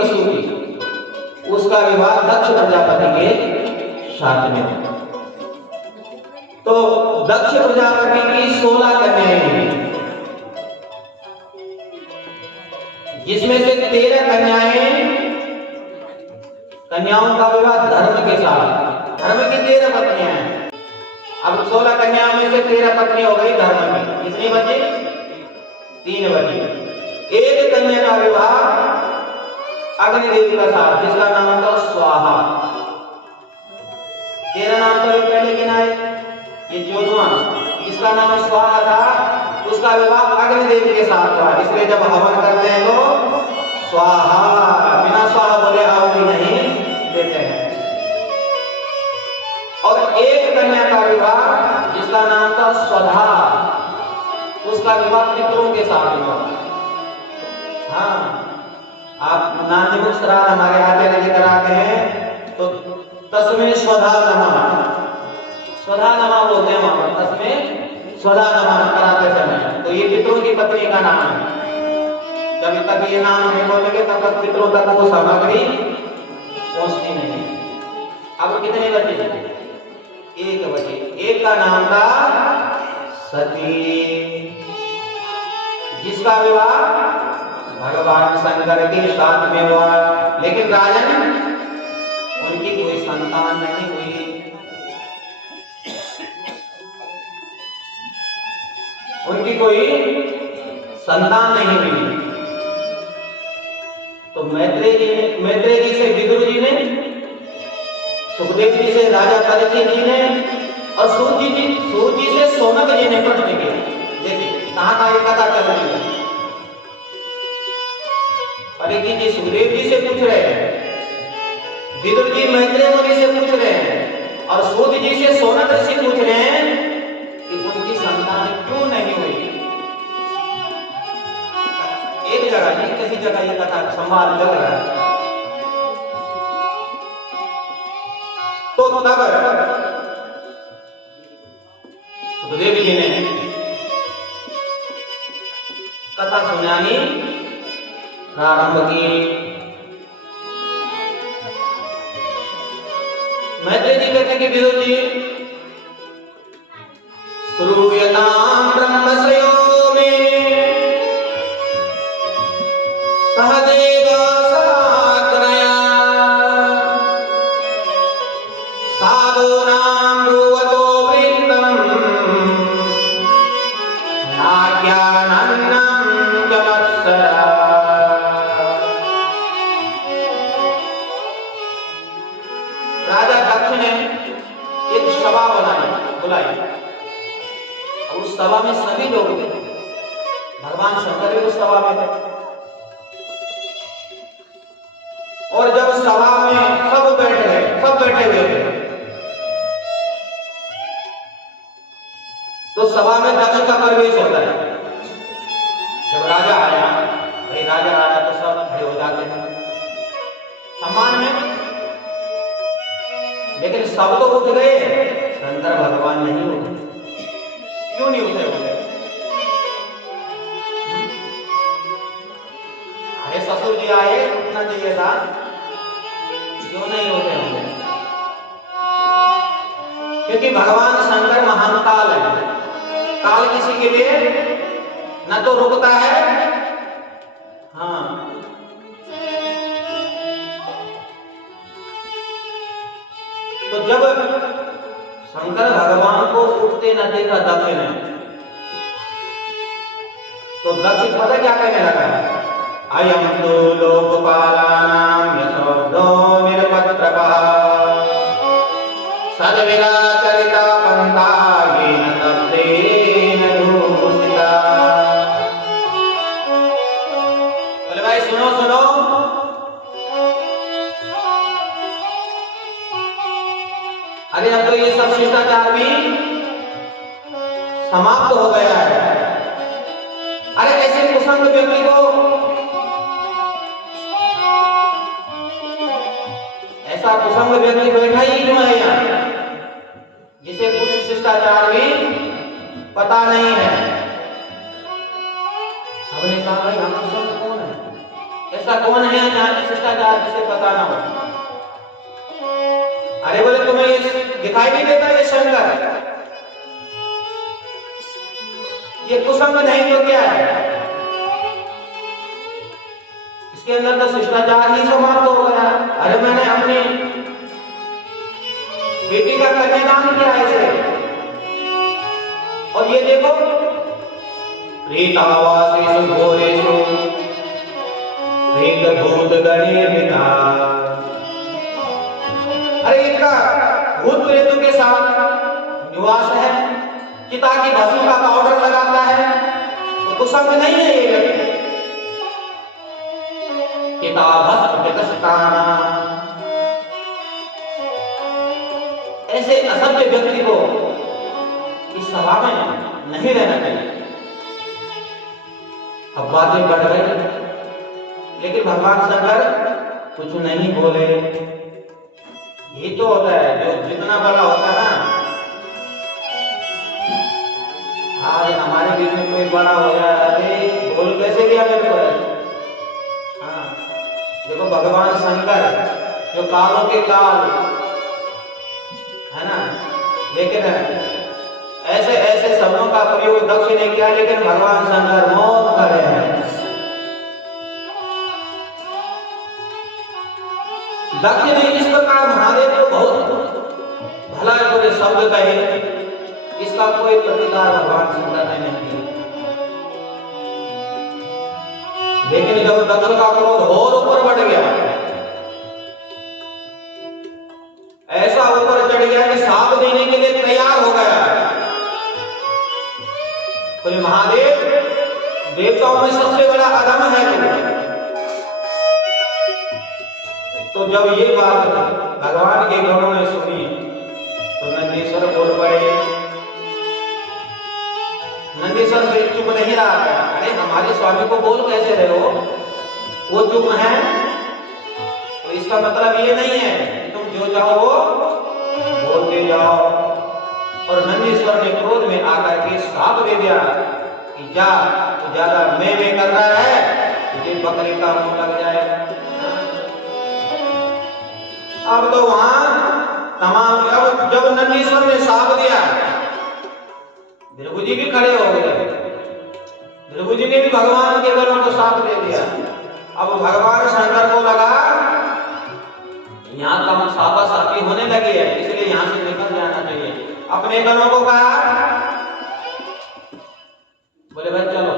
प्रसूति, उसका विवाह दक्ष प्रजापति के साथ में हुआ। तो दक्ष प्रजापति की 16 कन्याएं हुई, जिसमें से 13 कन्याओं का विवाह धर्म के साथ। धर्म की 13 पत्नियां हैं। अब 16 कन्याओं में से 13 पत्नी हो गई धर्म की। कितनी बची? 3 बची। एक कन्या का विवाह अग्निदेव का साथ, जिसका नाम था स्वाहा। 13 नाम तो अभी पहले गिनाए, ये 14वां जिसका नाम स्वाहा था, उसका विवाह अग्निदेव के साथ हुआ। इसलिए जब हवन करते हैं तो स्वाहा, बिना स्वाहा बोले आहुति नहीं देते हैं। और एक कन्या का विवाह जिसका नाम था स्वधा, उसका विवाह पितरों के साथ हुआ। हाँ, आप नान्यमुख श्राद्ध हमारे आचार्य जी कराते हैं तो तस्में स्वधा नमः, स्वधा नमः बोलते हैं वहां पर, तस्में स्वधा नमः कराते समय। तो ये पितरों की पत्नी का नाम है। जब तक ये नाम नहीं बोलेंगे तब तक पितरों तक वो सामग्री पहुंचती नहीं। अब कितने बचे? एक बचे। एक का नाम था सती, जिसका विवाह भगवान शंकर के साथ में हुआ। लेकिन राजन, उनकी कोई संतान नहीं हुई। उनकी कोई संतान नहीं हुई। तो मैत्रेय जी से विदुर जी ने, सुखदेव जी से राजा परीक्षित जी ने, और सूत जी से सोनक जी ने प्रश्न किया। देखिए कहां का ये पता चल रही है। परीक्षित जी सुखदेव जी से पूछ रहे हैं, विदुर जी मैत्रेय मुनि से पूछ रहे हैं, और सूत जी से सोनक ऋषि पूछ रहे हैं कि उनकी संतान क्यों नहीं हुई। एक जगह नहीं, कई जगह ये कथा संवाद चल रहा है। तो तब सुखदेव जी ने कथा सुनानी प्रारंभ की। मैत्रेय जी कहते कि विदुर जी, श्रूयतां ब्रह्मश्रयो में सहदेव साग्रया साधूनां ब्रुवतो वृत्तं नाज्ञानन्नं च मत्सरा। राजा दक्ष ने एक सभा बुलाई। उस सभा में सभी लोग थे, भगवान शंकर भी उस सभा में थे। और जब सभा में सब बैठे हुए थे, तो सभा में दक्ष का प्रवेश होता है। जब राजा आया, भाई राजा आया तो सब खड़े हो जाते हैं सम्मान में। लेकिन सब तो उठ गए, शंकर भगवान नहीं उठे। क्यों नहीं उठे? अरे ससुर जी आए, उठना चाहिए था, क्यों नहीं उठे होंगे? क्योंकि भगवान शंकर महान काल है। काल किसी के लिए न तो रुकता है, हाँ, तो जब शंकर भगवान को उठते न देखा दक्ष ने, तो दक्ष पता क्या कहने लगा? अयं तो लोकपालानां यशोदो निरपत्रपः सद्विराचरिता पंथा येन तप्तेन दूषिता। बोले भाई सुनो सुनो, अरे अब तो ये सब शिष्टाचार भी समाप्त हो गया है। अरे ऐसे कुसंग व्यक्ति को, ऐसा कुसंग व्यक्ति बैठा ही क्यों है यहाँ, जिसे कुछ शिष्टाचार भी पता नहीं है? सबने कहा भाई हम कुसंग कौन है? ऐसा कौन है यहाँ पे शिष्टाचार जिसे पता ना हो? अरे बोले तुम्हें ये दिखाई नहीं देता ये शंकर? ये कुसंग नहीं तो क्या है? इसके अंदर तो शिष्टाचार ही समाप्त हो गया। अरे मैंने अपनी बेटी का कन्यादान किया ऐसे, और ये देखो प्रीतावासेषु घोरेषु प्रेत भूत गणेरिता। अरे इनका भूत प्रेतों के साथ निवास है, चिता की भस्म का पाउडर लगाता है, तो कुसंग नहीं है ये व्यक्ति। चिता भस्म विकसताना, ऐसे असभ्य व्यक्ति को इस सभा में नहीं रहना चाहिए। अब बातें बढ़ गई, लेकिन भगवान शंकर कुछ नहीं बोले। ये तो होता है जो जितना बड़ा होता है ना, आज हमारे बीच में कोई बड़ा हो जाए, अरे बोल कैसे दिया मेरे को? हाँ देखो भगवान शंकर जो कालों के काल है ना, लेकिन ऐसे ऐसे शब्दों का प्रयोग दक्ष ने किया, लेकिन भगवान शंकर मौन करे हैं। दक्ष ने इस प्रकार महादेव को बहुत भला बुरे शब्द कहे, इसका कोई प्रतिकार भगवान शंकर ने नहीं किया। लेकिन जब दक्ष का क्रोध और ऊपर बढ़ गया, ऐसा ऊपर चढ़ गया कि साप देने के लिए तैयार हो गया। तो महादेव देवताओं में सबसे बड़ा अधम है तो जब ये बात भगवान के गणों ने सुनी तो नंदीश्वर बोल पड़े। नंदीश्वर से चुप नहीं रहा है। अरे हमारे स्वामी को बोल कैसे रहे हो? वो चुप है, तो इसका मतलब ये नहीं है कि तुम जो चाहो वो बोलते जाओ। और नंदीश्वर ने क्रोध में आकर के श्राप दे दिया कि जा, तू ज्यादा मैं कर रहा है, तुझे बकरी का मुंह लग जाएगा। अब तो वहां तमाम, अब जब नंदीश्वर ने श्राप दिया, भृगु जी भी खड़े हो गए। भृगु जी ने भी भगवान के गणों को श्राप दे दिया। अब भगवान शंकर को लगा यहाँ कम सापा सापी होने लगी है, इसलिए यहाँ से निकल जाना चाहिए। अपने गणों को कहा, बोले भाई चलो।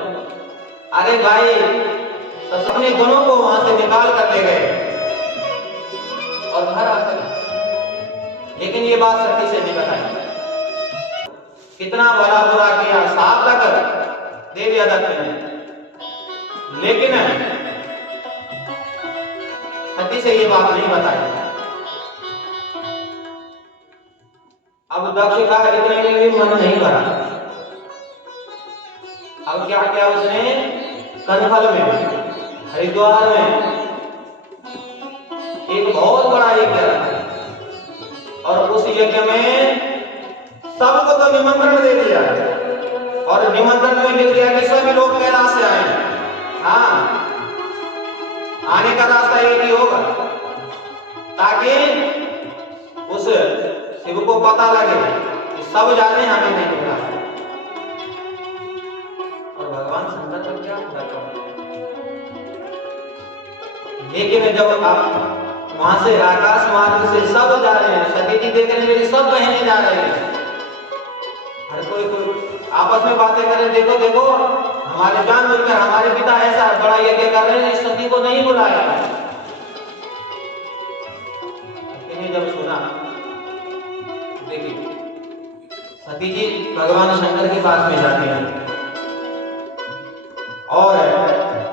अरे भाई तो अपने गणों को वहां से निकाल कर ले गए और घर आकर, लेकिन ये बात सती से नहीं बताई। कितना बड़ा बुरा किया, साफ तक दे दिया दत्त ने, लेकिन सती से ये बात नहीं बताई। अब दक्ष का इतने में भी मन नहीं भरा। अब क्या किया उसने? कनखल में, हरिद्वार में एक बहुत बड़ा यज्ञ रखा और उस यज्ञ में सबको तो निमंत्रण दे दिया और निमंत्रण में लिख दिया कि सभी लोग कैलाश से आए। हाँ, आने का रास्ता एक ही होगा ताकि उस शिव को पता लगे कि सब जाने, हमें नहीं मिला। और भगवान शंकर का क्या हुआ? लेकिन जब आप वहां से आकाश मार्ग से सब जा रहे हैं, सती जी देख रहे, मेरी सब बहनें जा रहे हैं, हर कोई आपस में बातें कर रहे, देखो देखो हमारे जान बुझकर हमारे पिता ऐसा बड़ा यज्ञ कर रहे हैं, सती को नहीं बुलाया। लेकिन जब सुना, देखिए सती जी भगवान शंकर के पास में जाती हैं और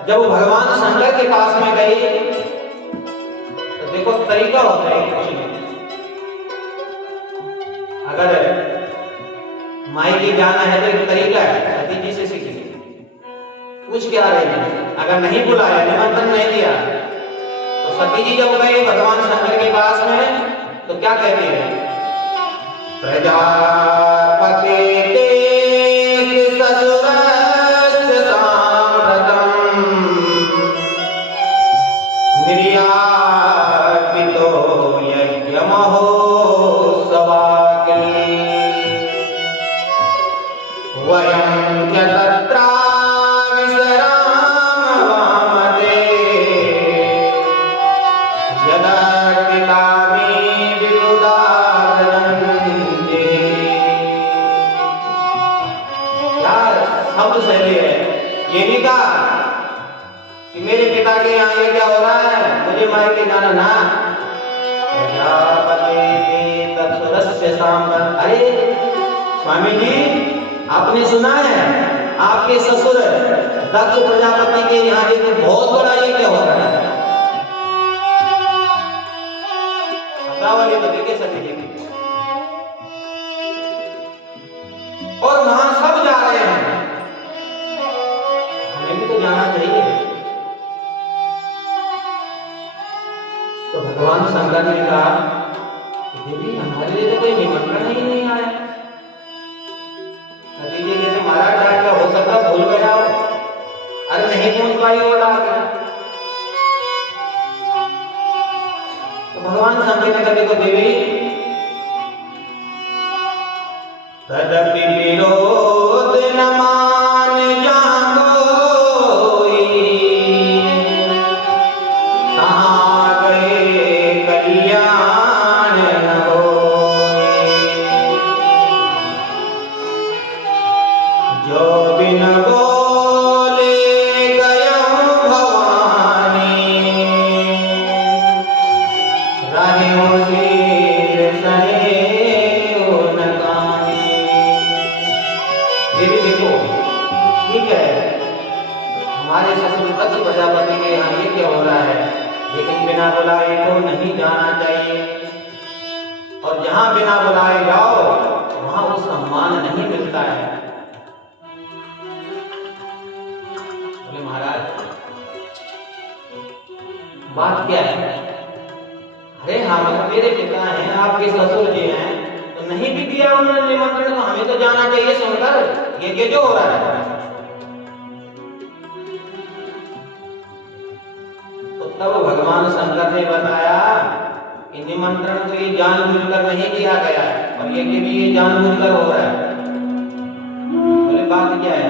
जब भगवान शंकर के पास में गई तो देखो तरीका होता है कुछ नहीं। अगर माई के जाना है तो एक तरीका है, सती जी से सीखिए। पूछ क्या रही है? अगर नहीं बुलाया, निमंत्रण नहीं दिया, तो सती जी जब गए भगवान शंकर के पास में तो क्या कहती है? प्रजापति निर्यापितो यज्ञ महोत्सवाग्नि वयं च तत्रा विश्रामवामते यदा पितामि विबुधादनन्ति। यार शब्द शैली है, ये नहीं कहा कि मेरे पिता के यहाँ ये क्या हो रहा है, मुझे मायके जाना ना। प्रजापति तत्सुरस्य सांबर। अरे स्वामी जी, आपने सुना है आपके ससुर दक्ष प्रजापति के यहाँ ये तो बहुत बड़ा ये क्या हो रहा है। तो देखिए सती जी और वहां सब जा रहे हैं, हमें भी तो जाना चाहिए। तो भगवान शंकर ने कहा देवी हमारे लिए तो कोई निमंत्रण ही नहीं आया। सती जी कहते महाराज क्या हो सकता भूल गया हो, अरे नहीं पहुंच पाई वो डाक। तो भगवान शंकर ने कहा देखो देवी तदपि विरोध न मान जहाँ कोई, कहाँ गए कल्याण न होई। जो बिन बोले गयऊँ भवानी, रहिऊँ शील सहेऊँ न कानी। देवी देखो ठीक है, हमारे ससुर दक्ष प्रजापति के यहाँ ये क्या हो रहा है, लेकिन बिना बुलाए तो नहीं जाना चाहिए। और जहाँ बिना बुलाए जाओ वहाँ वो सम्मान नहीं मिलता है। बोले महाराज बात क्या है। अरे हम मेरे पिता हैं, आपके ससुर जी हैं, तो नहीं भी दिया उन्होंने निमंत्रण तो हमें तो जाना चाहिए। सुनकर ये जो हो रहा है। तो तब भगवान शंकर ने बताया कि निमंत्रण तो ये जानबूझकर नहीं दिया गया है, और ये कि भी ये जानबूझकर हो रहा है। बोले बात क्या है,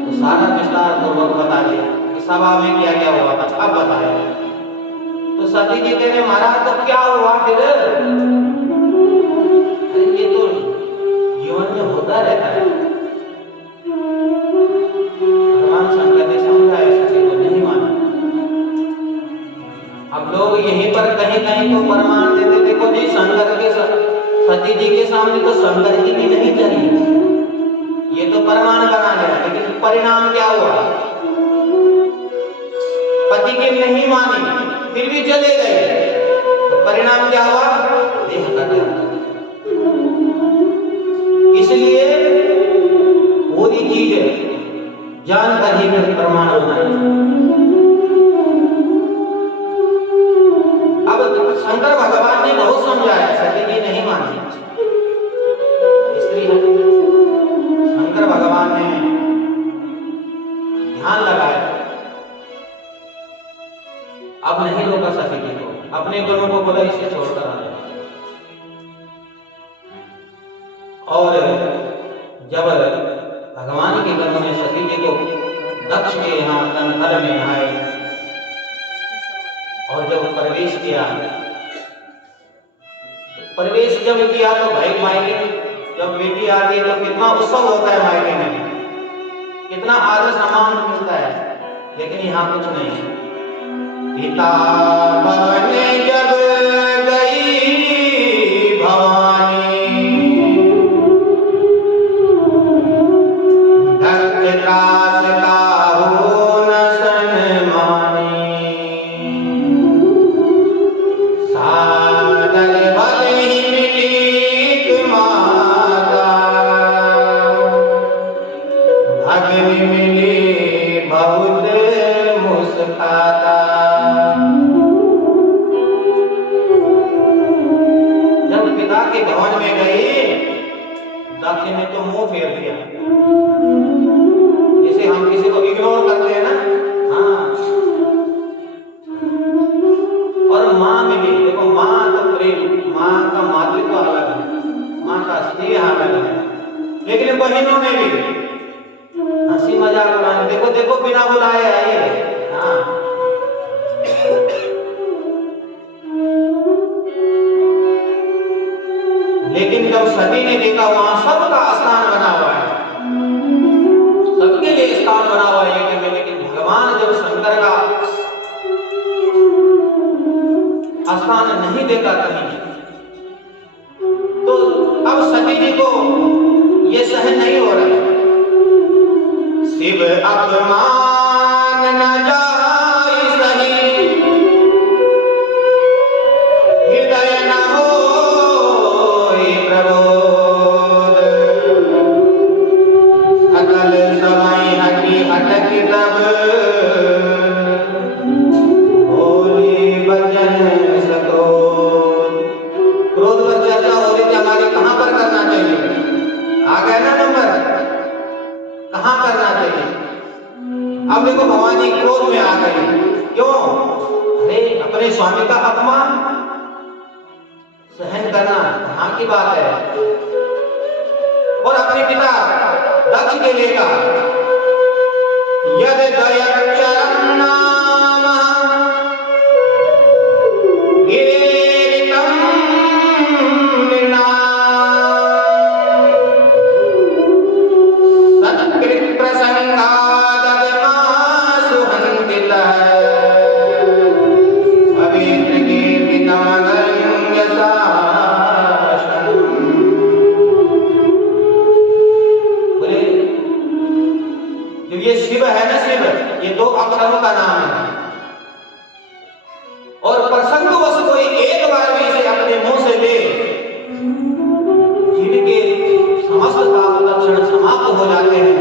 तो सारा विस्तार पूर्वक बता दिया कि सभा में क्या क्या हुआ था। अब बताया तो सती जी कह रहे महाराज तो क्या हुआ फिर। अरे ये तो जीवन में होता रहता है। भगवान शंकर ने समझाया, सती को नहीं माना। अब लोग यहीं पर कहीं कहीं तो प्रमाण देते, देखो जी शंकर के सती जी के सामने तो शंकर जी की नहीं चली, ये तो प्रमाण बना लिया। लेकिन परिणाम क्या हुआ, पति की नहीं मानी फिर भी चले गए, तो परिणाम क्या हुआ, देह कट गया। इसलिए पूरी चीज जानकर ही प्रमाण बनाए। अब शंकर भगवान ने बहुत समझाया, सती जी नहीं मानी, स्त्री है। शंकर भगवान ने ध्यान लगाया, अब नहीं रोका सती जी को, अपने गुणों को बोला इसे छोड़कर आ जाए। और जब भगवान के गणों ने सती जी को दक्ष के यहाँ कनखल में आए और जब प्रवेश किया, प्रवेश जब किया तो भाई मायके जब बेटी आती है तो कितना उत्सव होता है, मायके में कितना आदर सम्मान मिलता है। लेकिन यहाँ कुछ नहीं। पिता बने जब गई भवानी, दक्ष त्रास काहू न सन्मानी। सादर भले ही मिली माता, भगनी मिली बहुत मुस्काता। मिली। देखो माँ तो प्रेम, माँ का मातृत्व अलग है, माँ का स्नेह अलग है, लेकिन बहनों में भी हंसी मजाक उड़ाने, देखो देखो बिना बुलाए आए। हाँ लेकिन जब सती ने देखा वहां सबका स्थान बना हुआ है, सबके लिए स्थान बना हुआ है कि लेकिन भगवान जब शंकर का स्थान नहीं देखा कहीं, तो अब सती जी को ये सहन नहीं हो रहा। शिव अपमान न जाय सही, हृदय न होय प्रबोध, सकल समय हटि अटक तब, बोले बचन सक्रोध। क्रोध पर चर्चा हो रही थी हमारी, कहां पर करना चाहिए, आ गया ना नंबर, कहां करना चाहिए। अब देखो भवानी क्रोध में आ गई, क्यों? अरे अपने स्वामी का अपमान सहन करना कहां की बात है, और अपने पिता दक्ष के लिए कहा, यद दयक्षरं नाम गिरेरितं नृणाम्, सत्कृत प्रसंगादमासु हन्तितः, पवित्र कीर्तितमगंग शासनम्। बोले जो ये शिव है ना, शिव ये 2 अक्षरों का नाम है, और प्रसंगवश कोई एक बार भी इसे अपने मुंह से ले, जीव के समस्त पाप लक्षण समाप्त हो जाते हैं।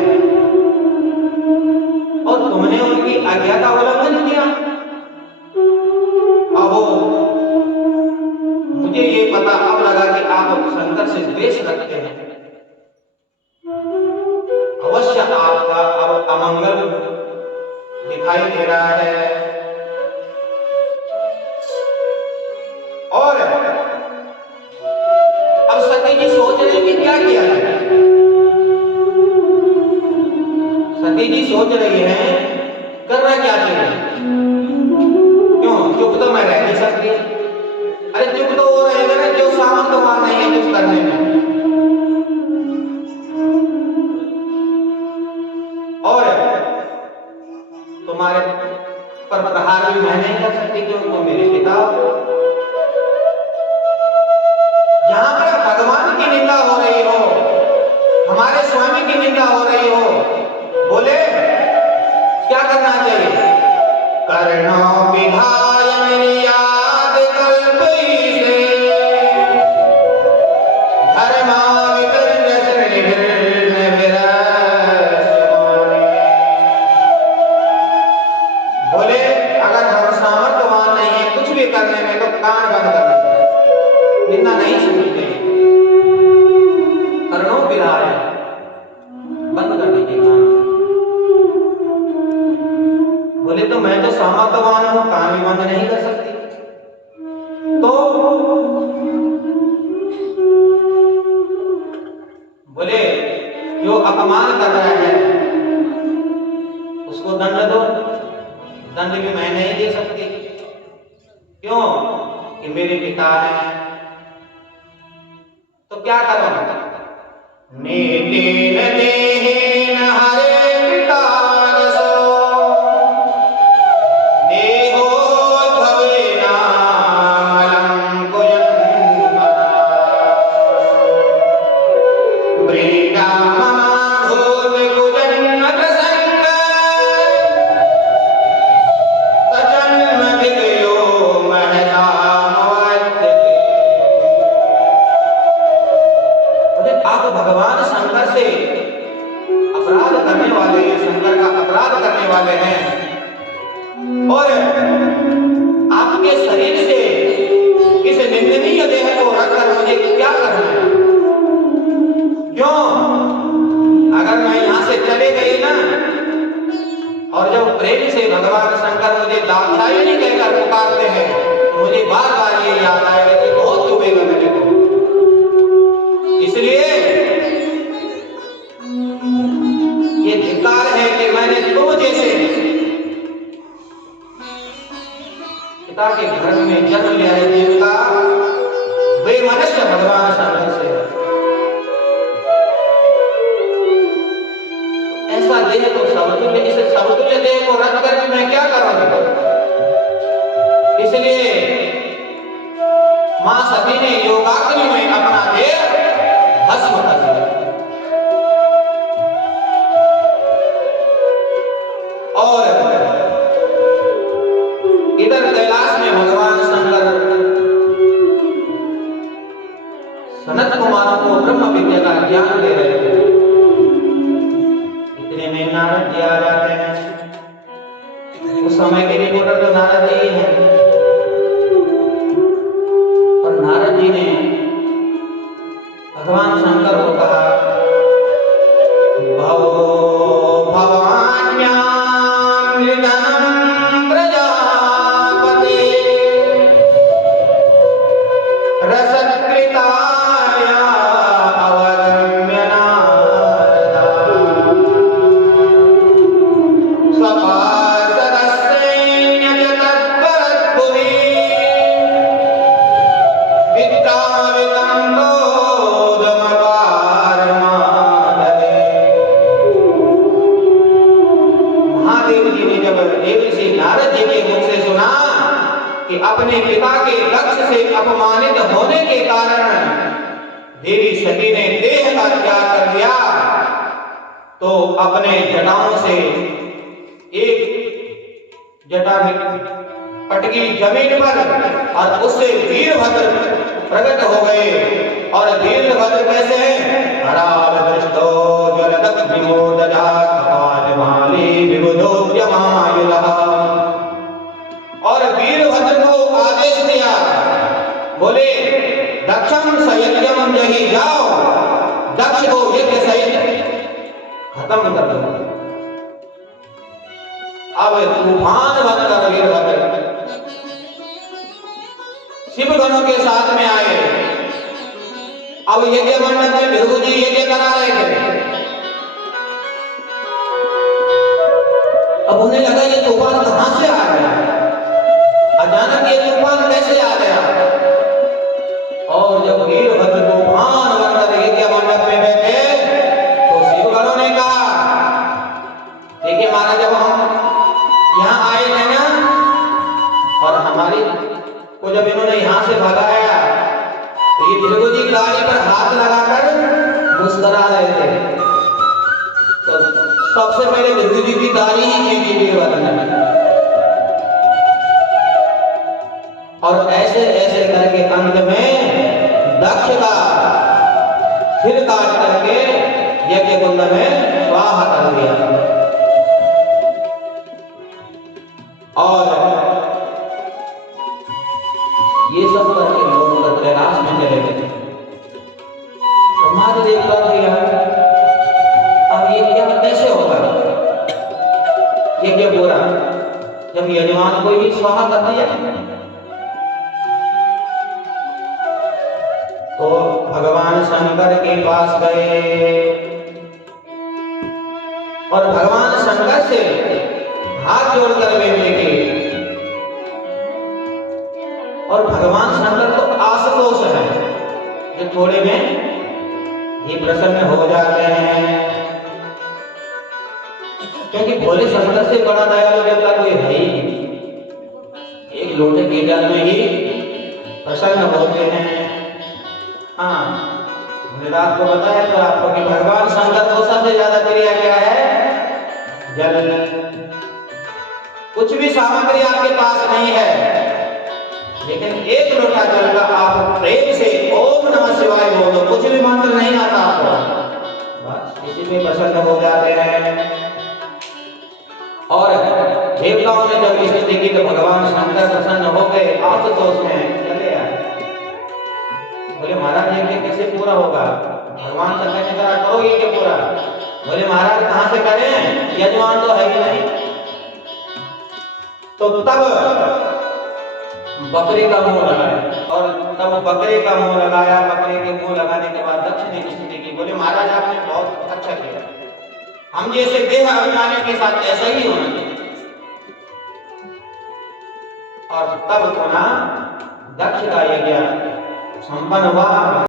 और तुमने उनकी आज्ञा का उल्लंघन किया। अहो मुझे ये पता अब लगा कि आप शंकर से द्वेष रखते हैं, अवश्य आपका अब अमंगल दिखाई दे रहा है। और अब सती जी सोच रहे कि क्या किया जाए। सती जी सोच रही है करना क्या चाहिए, क्यों? चुप तो मैं रह नहीं सकती। अरे चुप तो वो रहेगा ना जो सामर्थ्यवान नहीं है कुछ करने में, और तुम्हारे पर प्रहार भी मैं नहीं कर सकती, क्यों? तुम मेरे पिता हो। जहां पर भगवान की निंदा हो रही हो, हमारे स्वामी की निंदा हो रही हो, बोले क्या करना चाहिए? कर्णो विधाय निर्याद कल्पई से, धर्मावितर्य श्रेणिर्न विरस्यमाने। बोले अगर हम सामर्थ्यवान नहीं है कुछ भी करने में, तो कान बंद कर दीजिए, निंदा नहीं सुननी चाहिए। कर्णो विधाय, बंद कर दीजिए कान। बोले तो मैं तो सामर्थ्यवान हूं, कान भी बंद नहीं कर सकती। तो बोले जो अपमान कर रहा है उसको दंड दो। दंड भी मैं नहीं दे सकती, क्यों? कि मेरे पिता हैं। तो क्या करो? नेतेन देहेन हरे पितारसो, देहोद्भवेनामलं कुजन्मना, व्रीडाममाभूत कुजन्मप्रसंग, तजन्मधिगयो महतामवद्यते। आप भगवान शंकर से अपराध करने पिता के घर में जन्म लिया है जीव का, वे मनुष्य भगवान शंकर से ऐसा देह को समतुल्य, इस समतुल्य देह को रख कर मैं क्या करूंगा? इसलिए मां सती ने योगाग्नि में अपना देह भस्म कर दिया। और इधर कैलाश में भगवान शंकर सनत कुमारों को ब्रह्म विद्या का ज्ञान दे रहे थे। इतने में नारद जी आ जाते हैं। उस समय के रिपोर्टर तो नारद जी हैं। और नारद जी ने भगवान शंकर को कहा, भवो भवान्यामृतम् प्रजापते रसकृताया अवगम्य नारदा स्वपार्षदस्यैन्यज तत्परद्भुवि विद्रावितं रोदमपारमादरे। महादेव जी ने जब देवर्षि नारद जी के मुख से सुना कि अपने पिता के दक्ष से अपमानित होने के कारण देवी सती ने देह का त्याग कर दिया, तो अपने जटाओं से एक जटा में पटकी जमीन पर और उससे वीरभद्र प्रकट हो गए। और वीरभद्र कैसे हैं? हराव दृष्टो ज्वलदग् विमोदजात् कपालमाली विबुधोऽप्यमायुलः। और वीरभद्र को आदेश दिया, बोले दक्षम सयज्ञम जही जाओ, दक्ष को यज्ञ सहित खत्म कर दो। अब तूफान बनकर वीरभद्र शिव गणों के साथ में आए। अब यज्ञ मंडप में भृगु जी यज्ञ करा रहे थे। अब उन्हें लगा ये तूफान कहां से आ गया, अचानक ये तूफान कैसे आ गया। और जब वीरभद्र तूफान बनकर यज्ञ मंडप में बैठे तो शिव गणों ने कहा, देखिए महाराज, जब हम यहाँ आए थे ना, और हमारी को जब इन्होंने यहाँ से भगाया तो ये भृगु जी गाड़ी पर हाथ लगाकर मुस्कुरा रहे थे। तो सबसे पहले भृगु जी की गाड़ी ही खींची वीरभद्र ने। और ऐसे ऐसे करके अंत में दक्ष का सिर काट करके यज्ञ कुंड में स्वाहा कर दिया। और ये सब करके लोग कैलाश में चले गए। ब्रह्मा जी देवता दिया, अब ये क्या कैसे होगा? ये क्या बोला जब यजमान को ही स्वाहा कर दिया। तो भगवान शंकर के पास गए और भगवान शंकर से हाथ जोड़कर विनती की। और भगवान शंकर तो आशुतोष है, जो थोड़े में ही प्रसन्न हो जाते हैं, क्योंकि भोले शंकर से बड़ा दयालु देवता कोई है ही नहीं। एक लोटे के जल में ही प्रसन्न होते हैं। हाँ, मैंने रात को बताया तो आपको कि भगवान शंकर को सबसे ज्यादा प्रिय क्या है? जल। कुछ भी सामग्री आपके पास नहीं है, लेकिन एक लोटा जल का आप प्रेम से ओम नमः शिवाय बोलो, कुछ भी मंत्र नहीं आता आपको, बस इसी में प्रसन्न हो जाते हैं। और देवताओं ने जब स्तुति की तो भगवान शंकर प्रसन्न हो गए, आशुतोष में चले आए। बोले महाराज ये कैसे पूरा होगा? भगवान शंकर ने कहा करो ये क्या पूरा? बोले महाराज कहां से करें, यजमान तो है ही नहीं। तो तब बकरे का मुंह लगाया, और तब बकरे का मुंह लगाया। बकरे के मुंह लगाने के बाद दक्ष ने स्तुति की। बोले महाराज आपने बहुत अच्छा किया, हम जैसे देह अभिमानी के साथ ऐसा ही होना चाहिए। और तब पुनः दक्ष का यज्ञ संपन्न हुआ।